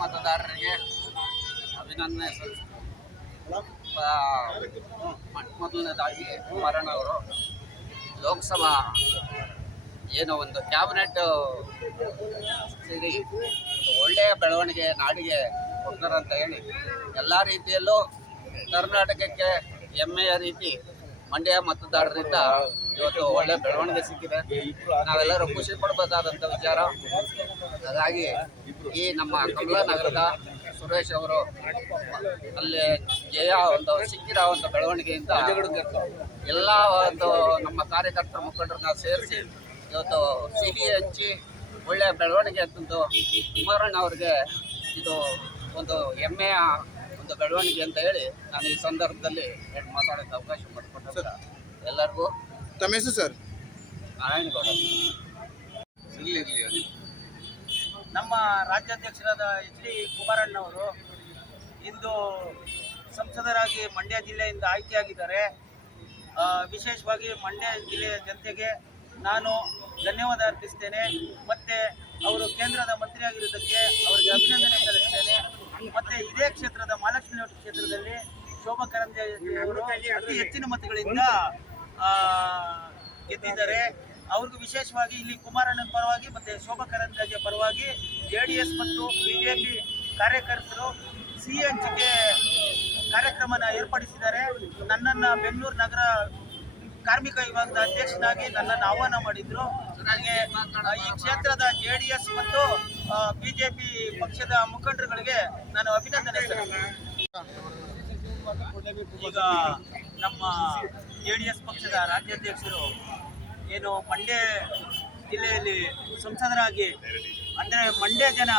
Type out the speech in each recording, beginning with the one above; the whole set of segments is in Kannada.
ಮತದಾರರಿಗೆ ಅಭಿನಂದನೆ ಮೊದಲನೇದಾಗಿ ಕುಮಾರಣ್ಣವರು ಲೋಕಸಭಾ ಏನೋ ಒಂದು ಕ್ಯಾಬಿನೆಟ್ ಸೇರಿ ಒಳ್ಳೆಯ ಬೆಳವಣಿಗೆ ನಾಡಿಗೆ ಕೊಡ್ತಾರಂತ ಹೇಳಿ ಎಲ್ಲ ರೀತಿಯಲ್ಲೂ ಕರ್ನಾಟಕಕ್ಕೆ ಹೆಮ್ಮೆಯ ರೀತಿ ಮಂಡ್ಯ ಮತದಾರರಿಂದ ಇವತ್ತು ಒಳ್ಳೆ ಬೆಳವಣಿಗೆ ಸಿಕ್ಕಿದೆ. ನಾವೆಲ್ಲರೂ ಖುಷಿ ಪಡಬೇಕಾದಂಥ ವಿಚಾರ. ಹಾಗಾಗಿ ಈ ನಮ್ಮ ಕಮಲಾನಗರದ ಸುರೇಶ್ ಅವರು ಅಲ್ಲಿ ಜಯ ಒಂದು ಸಿಕ್ಕಿರೋ ಒಂದು ಬೆಳವಣಿಗೆಯಿಂದ ಎಲ್ಲ ಒಂದು ನಮ್ಮ ಕಾರ್ಯಕರ್ತರ ಮುಖಂಡರನ್ನ ಸೇರಿಸಿ ಇವತ್ತು ಸಿಹಿ ಹಂಚಿ ಒಳ್ಳೆಯ ಬೆಳವಣಿಗೆ ಅಂತಂದು ಕುಮಾರಣ್ಣ ಅವ್ರಿಗೆ ಇದು ಒಂದು ಹೆಮ್ಮೆಯ ಒಂದು ಬೆಳವಣಿಗೆ ಅಂತ ಹೇಳಿ ನಾನು ಈ ಸಂದರ್ಭದಲ್ಲಿ ಮಾತಾಡೋಕ್ಕೆ ಅವಕಾಶ ಮಾಡಿಕೊಟ್ಟ ಎಲ್ಲರಿಗೂ ತಮ್ಮ ಹೆಸರು ಸರ್? ನಾರಾಯಣಗೌಡ. ಇರಲಿ ನಮ್ಮ ರಾಜ್ಯಾಧ್ಯಕ್ಷರಾದ ಎಚ್ ಡಿ ಕುಮಾರಣ್ಣವರು ಇಂದು ಸಂಸದರಾಗಿ ಮಂಡ್ಯ ಜಿಲ್ಲೆಯಿಂದ ಆಯ್ಕೆಯಾಗಿದ್ದಾರೆ. ವಿಶೇಷವಾಗಿ ಮಂಡ್ಯ ಜಿಲ್ಲೆಯ ಜನತೆಗೆ ನಾನು ಧನ್ಯವಾದ ಅರ್ಪಿಸ್ತೇನೆ. ಮತ್ತು ಅವರು ಕೇಂದ್ರದ ಮಂತ್ರಿಯಾಗಿರುವುದಕ್ಕೆ ಅವರಿಗೆ ಅಭಿನಂದನೆ ಸಲ್ಲಿಸ್ತೇನೆ. ಮತ್ತು ಇದೇ ಕ್ಷೇತ್ರದ ಮಹಾಲಕ್ಷ್ಮಿ ಲೇಔಟ್ ಕ್ಷೇತ್ರದಲ್ಲಿ ಶೋಭಾ ಕರಂದ್ಲಾಜೆ ಅವರು ಅತಿ ಹೆಚ್ಚಿನ ಮತಗಳಿಂದ ಗೆದ್ದಿದ್ದಾರೆ. ಅವ್ರಿಗೂ ವಿಶೇಷವಾಗಿ ಇಲ್ಲಿ ಕುಮಾರಣ್ಣನ ಪರವಾಗಿ ಮತ್ತು ಶೋಭಾ ಕರಂದ್ಲಾಜೆ ಪರವಾಗಿ JDS ಮತ್ತು BJP ಕಾರ್ಯಕರ್ತರು ಸಿಹಿ ಹಂಚಿಕೆ ಕಾರ್ಯಕ್ರಮನ ಏರ್ಪಡಿಸಿದ್ದಾರೆ. ನನ್ನನ್ನು ಬೆಂಗಳೂರು ನಗರ ಕಾರ್ಮಿಕ ವಿಭಾಗದ ಅಧ್ಯಕ್ಷನಾಗಿ ನನ್ನನ್ನು ಆಹ್ವಾನ ಮಾಡಿದ್ರು. ನನಗೆ ಈ ಕ್ಷೇತ್ರದ JDS ಮತ್ತು BJP ಪಕ್ಷದ ಮುಖಂಡರುಗಳಿಗೆ ನಾನು ಅಭಿನಂದನೆ ಸಲ್ಲಿಸ್ತೇನೆ. ಈಗ ನಮ್ಮ JDS ಪಕ್ಷದ ರಾಜ್ಯಾಧ್ಯಕ್ಷರು ಏನು ಮಂಡ್ಯ ಜಿಲ್ಲೆಯಲ್ಲಿ ಸಂಸದರಾಗಿ ಅಂದರೆ ಮಂಡ್ಯ ಜನ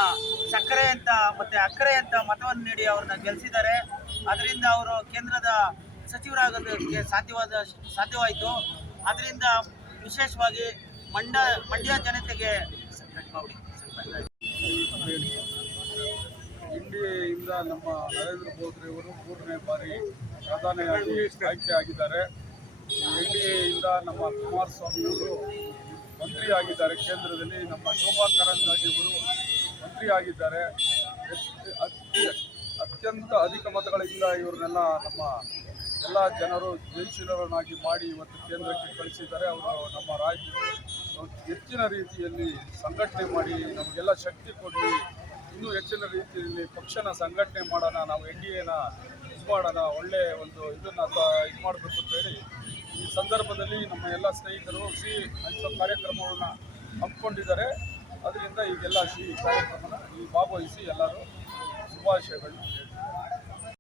ಸಕ್ಕರೆ ಅಂತ ಮತ್ತು ಅಕ್ಕರೆ ಅಂತ ಮತವನ್ನು ನೀಡಿ ಅವ್ರನ್ನ ಗೆಲ್ಲಿಸಿದ್ದಾರೆ. ಅದರಿಂದ ಅವರು ಕೇಂದ್ರದ ಸಚಿವರಾಗೋದಕ್ಕೆ ಸಾಧ್ಯವಾಯಿತು. ಅದರಿಂದ ವಿಶೇಷವಾಗಿ ಮಂಡ್ಯ ಜನತೆಗೆ ಇಂಡಿಯಿಂದ ನಮ್ಮ ನರೇಂದ್ರ ಮೋದಿಯವರು 3ನೇ ಬಾರಿ ಪ್ರಧಾನಿಯಾಗಿ ಆಯ್ಕೆಯಾಗಿದ್ದಾರೆ. NDAಯಿಂದ ನಮ್ಮ ಕುಮಾರಸ್ವಾಮಿಯವರು ಮಂತ್ರಿಯಾಗಿದ್ದಾರೆ. ಕೇಂದ್ರದಲ್ಲಿ ನಮ್ಮ ಶೋಭಾ ಕರಂದ್ಲಾಜೆಯವರು ಮಂತ್ರಿಯಾಗಿದ್ದಾರೆ. ಅತ್ಯಂತ ಅಧಿಕ ಮತಗಳಿಂದ ಇವ್ರನ್ನೆಲ್ಲ ನಮ್ಮ ಎಲ್ಲ ಜನರು ಜಯಶೀಲರನ್ನಾಗಿ ಮಾಡಿ ಇವತ್ತು ಕೇಂದ್ರಕ್ಕೆ ಕಳಿಸಿದ್ದಾರೆ. ಅವರು ನಮ್ಮ ರಾಜ್ಯ ಹೆಚ್ಚಿನ ರೀತಿಯಲ್ಲಿ ಸಂಘಟನೆ ಮಾಡಿ ನಮಗೆಲ್ಲ ಶಕ್ತಿ ಕೊಡಲಿ, ಇನ್ನೂ ಹೆಚ್ಚಿನ ರೀತಿಯಲ್ಲಿ ಪಕ್ಷನ ಸಂಘಟನೆ ಮಾಡೋಣ, ನಾವು NDAನ ಇದು ಮಾಡೋಣ, ಒಳ್ಳೆಯ ಒಂದು ಇದನ್ನು ಇದು ಮಾಡಬೇಕು ಅಂತ ಹೇಳಿ ಈ ಸಂದರ್ಭದಲ್ಲಿ ನಮ್ಮ ಎಲ್ಲ ಸ್ನೇಹಿತರು ಸಿಹಿ ಹಂಚೋ ಕಾರ್ಯಕ್ರಮವನ್ನು ಹಮ್ಮಿಕೊಂಡಿದ್ದಾರೆ. ಅದರಿಂದ ಈಗೆಲ್ಲ ಸಿಹಿ ಕಾರ್ಯಕ್ರಮನ ಭಾಗವಹಿಸಿ ಎಲ್ಲರೂ ಶುಭಾಶಯಗಳನ್ನ